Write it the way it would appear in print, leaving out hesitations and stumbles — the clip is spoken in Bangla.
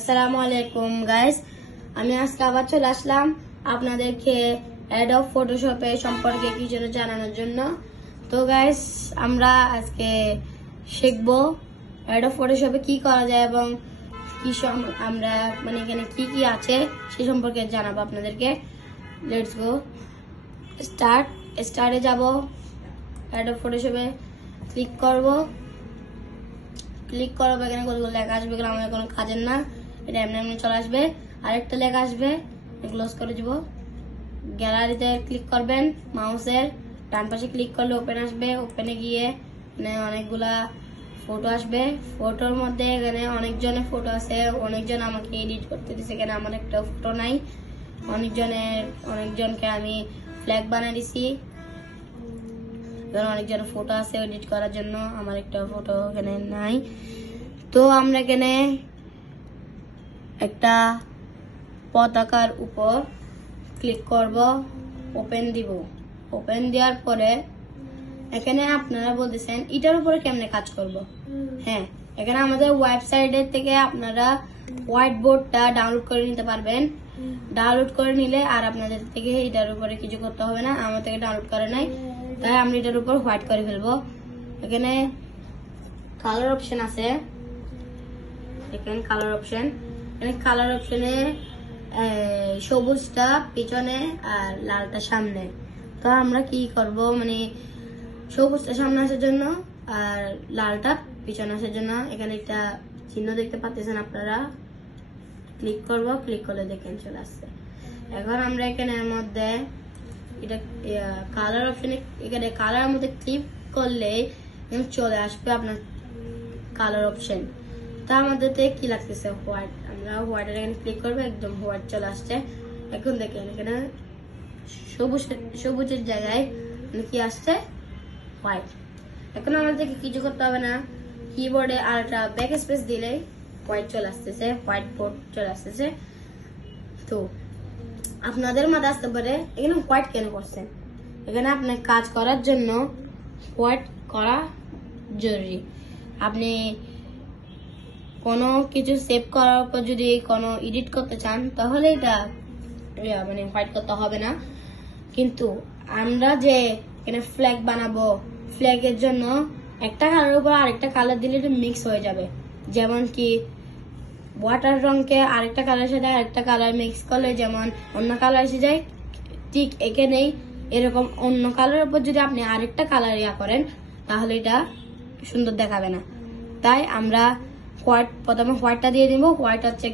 আসসালামু আলাইকুম গাইস, আমি আজকে আবার চলে আসলাম আপনাদেরকে অ্যাডোব ফটোশপে সম্পর্কে কিছু জানানোর জন্য। তো গাইস, আমরা আজকে শিখবো অ্যাডোব ফটোশপে কি করা যায় এবং কি আমরা এখানে কি কি আছে সে সম্পর্কে জানাবো আপনাদেরকে। লেটস গো স্টার্টে যাব। অ্যাডোব ফটোশপে ক্লিক করব। এখানে কতগুলো লেখা আসবে, এগুলো আমাদের কোনো কাজের না, এটা এমনি এমনি চলে আসবে। আরেকটা লেখা আসবে, ক্লোজ করে দিব। গ্যালারিতে ক্লিক করবেন, মাউসের ডান পাশে ক্লিক করলে ওপেন আসবে। ওপেনে গিয়ে অনেকগুলা ফটো আসবে। ফটোর মধ্যে এখানে অনেকজনের ফটো আছে, অনেকজন আমাকে এডিট করতে দিচ্ছে। এখানে আমার একটা ফটো নাই, অনেকজনকে আমি ফ্ল্যাগ বানিয়ে দিছি। অনেকজনের ফটো আছে এডিট করার জন্য, আমার একটা ফটো এখানে নাই। তো আমরা এখানে একটা পতাকার উপর ক্লিক করব, ওপেন দিব। ওপেন দেওয়ার পরে এখানে আপনারা বলতেছেন এটার উপরে কেমনে কাজ করব। হ্যাঁ, এখানে আমাদের ওয়েবসাইটের থেকে আপনারা হোয়াইট বোর্ডটা ডাউনলোড করে নিতে পারবেন। ডাউনলোড করে নিলে আর আপনাদের থেকে এটার উপরে কিছু করতে হবে না। আমার থেকে ডাউনলোড করে নাই, তাই আমরা এটার উপর হোয়াইট করে ফেলবো। এখানে কালার অপশন আছে, এখানে কালার অপশনে সবুজটা পিছনে আর লালটা সামনে। তো আমরা কি করব, সবুজটা সামনে আসার জন্য আর লালটা পিছনে আসার জন্য এখানে একটা চিহ্ন দেখতে পাচ্ছেন আপনারা। ক্লিক করব, ক্লিক করলে দেখেন চলে আসছে। এখন আমরা এখানের মধ্যে এটা কালার অপশনে, এখানে কালার মধ্যে ক্লিক করলে চলে আসবে আপনার কালার অপশন। তা আমাদের কি লাগতেছে হোয়াইট, আমরা হোয়াইটের এখানে ক্লিক করবো, একদম হোয়াইট চলে আসছে। এখন দেখেন এখানে সবুজের জায়গায় কি আসছে, হোয়াইট। এখন আমাদেরকে কিছু করতে হবে না, কিবোর্ডে আর একটা ব্যাক স্পেস দিলে হোয়াইট চলে আসতেছে, হোয়াইট বোর্ড চলে আসতেছে। তো আপনাদের মাথায় আসতে পারে এখানে হোয়াইট কেন করছেন। এখানে আপনার কাজ করার জন্য হোয়াইট করা জরুরি। আপনি কোনো কিছু সেভ করার পর যদি কোনো এডিট করতে চান তাহলে এটা হোয়াইট করতে হবে না। কিন্তু আমরা যে এখানে ফ্ল্যাগ বানাবো, ফ্ল্যাগের জন্য একটা কালারের উপর আরেকটা কালার দিলে এটা মিক্স হয়ে যাবে। যেমন কি ওয়াটার রঙকে আরেকটা কালারের সাথে আরেকটা কালার মিক্স করলে যেমন অন্য কালার এসে যায়, ঠিক এখানেই এরকম অন্য কালারের উপর যদি আপনি আরেকটা কালার করেন তাহলে এটা সুন্দর দেখাবে না। তাই আমরা প্রথমে হোয়াইটটা দিয়ে দিব। হোয়াইট হচ্ছে